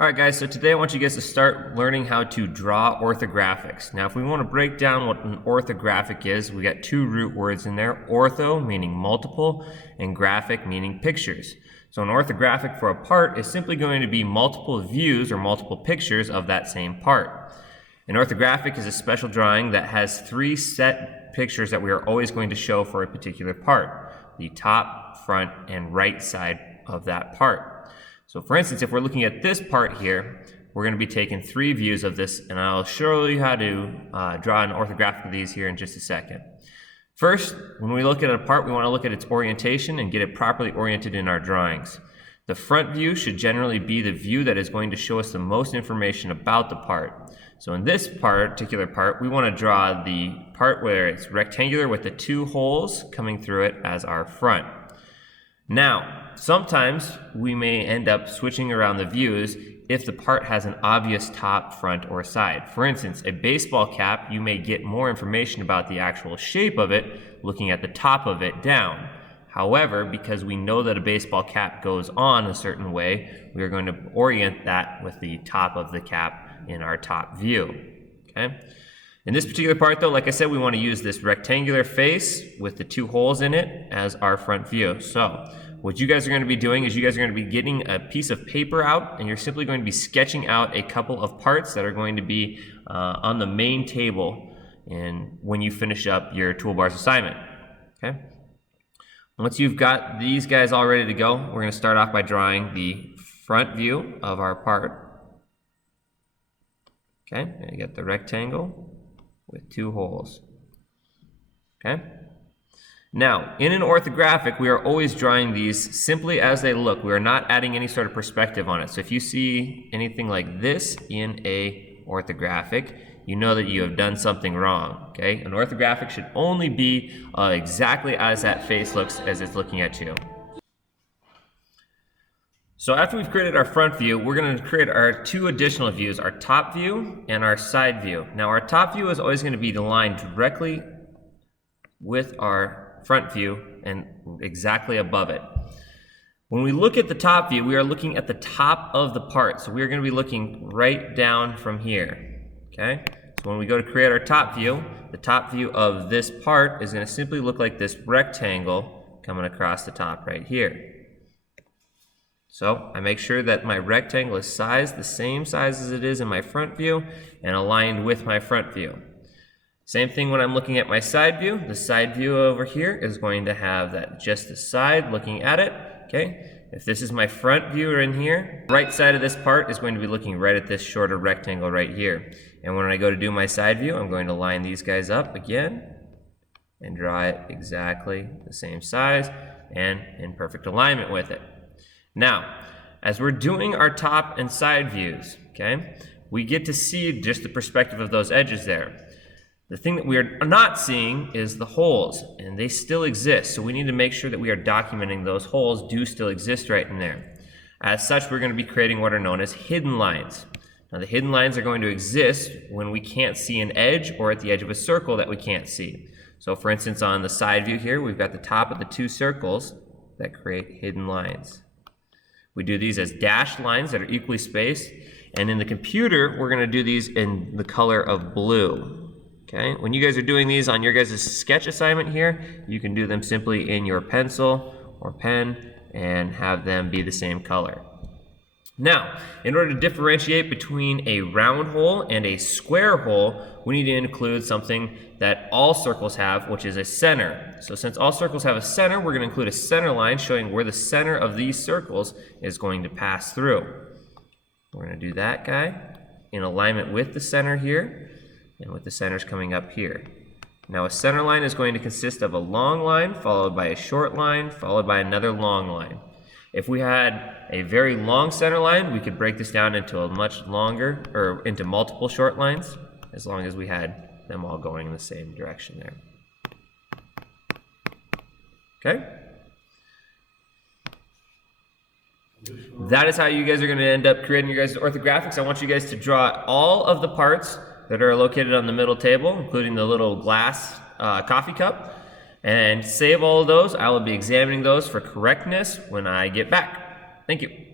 Alright guys, so today I want you guys to start learning how to draw orthographics. Now if we want to break down what an orthographic is, we got two root words in there, ortho meaning multiple and graphic meaning pictures. So an orthographic for a part is simply going to be multiple views or multiple pictures of that same part. An orthographic is a special drawing that has three set pictures that we are always going to show for a particular part. The top, front, and right side of that part. So for instance, if we're looking at this part here, we're going to be taking three views of this, and I'll show you how to draw an orthographic of these here in just a second. First, when we look at a part, we want to look at its orientation and get it properly oriented in our drawings. The front view should generally be the view that is going to show us the most information about the part. So in this particular part, we want to draw the part where it's rectangular with the two holes coming through it as our front. Now, sometimes we may end up switching around the views if the part has an obvious top, front, or side. For instance, a baseball cap, you may get more information about the actual shape of it looking at the top of it down. However, because we know that a baseball cap goes on a certain way, we are going to orient that with the top of the cap in our top view. Okay? In this particular part though, like I said, we want to use this rectangular face with the two holes in it as our front view. So what you guys are going to be doing is you guys are going to be getting a piece of paper out, and you're simply going to be sketching out a couple of parts that are going to be on the main table and when you finish up your toolbars assignment. Okay? Once you've got these guys all ready to go, we're going to start off by drawing the front view of our part. Okay, and you get the rectangle with two holes. Okay? Now, in an orthographic, we are always drawing these simply as they look. We are not adding any sort of perspective on it. So if you see anything like this in a orthographic, you know that you have done something wrong. Okay? An orthographic should only be exactly as that face looks as it's looking at you. So after we've created our front view, we're going to create our two additional views, our top view and our side view. Now our top view is always going to be aligned directly with our front view and exactly above it. When we look at the top view, we are looking at the top of the part. So we are going to be looking right down from here. Okay? So when we go to create our top view, the top view of this part is going to simply look like this rectangle coming across the top right here. So I make sure that my rectangle is sized the same size as it is in my front view and aligned with my front view. Same thing when I'm looking at my side view. The side view over here is going to have that just the side looking at it. Okay? If this is my front view in here, right side of this part is going to be looking right at this shorter rectangle right here. And when I go to do my side view, I'm going to line these guys up again and draw it exactly the same size and in perfect alignment with it. Now, as we're doing our top and side views, okay, we get to see just the perspective of those edges there. The thing that we are not seeing is the holes, and they still exist, so we need to make sure that we are documenting those holes do still exist right in there. As such, we're going to be creating what are known as hidden lines. Now, the hidden lines are going to exist when we can't see an edge or at the edge of a circle that we can't see. So, for instance, on the side view here, we've got the top of the two circles that create hidden lines. We do these as dashed lines that are equally spaced, and in the computer, we're going to do these in the color of blue. Okay? When you guys are doing these on your guys' sketch assignment here, you can do them simply in your pencil or pen and have them be the same color. Now, in order to differentiate between a round hole and a square hole, we need to include something that all circles have, which is a center. So since all circles have a center, we're going to include a center line showing where the center of these circles is going to pass through. We're going to do that guy in alignment with the center here and with the centers coming up here. Now a center line is going to consist of a long line followed by a short line followed by another long line. If we had a very long center line, we could break this down into a much longer, or into multiple short lines, as long as we had them all going in the same direction there. Okay? That is how you guys are going to end up creating your guys' orthographics. I want you guys to draw all of the parts that are located on the middle table, including the little glass coffee cup. And save all of those. I will be examining those for correctness when I get back. Thank you.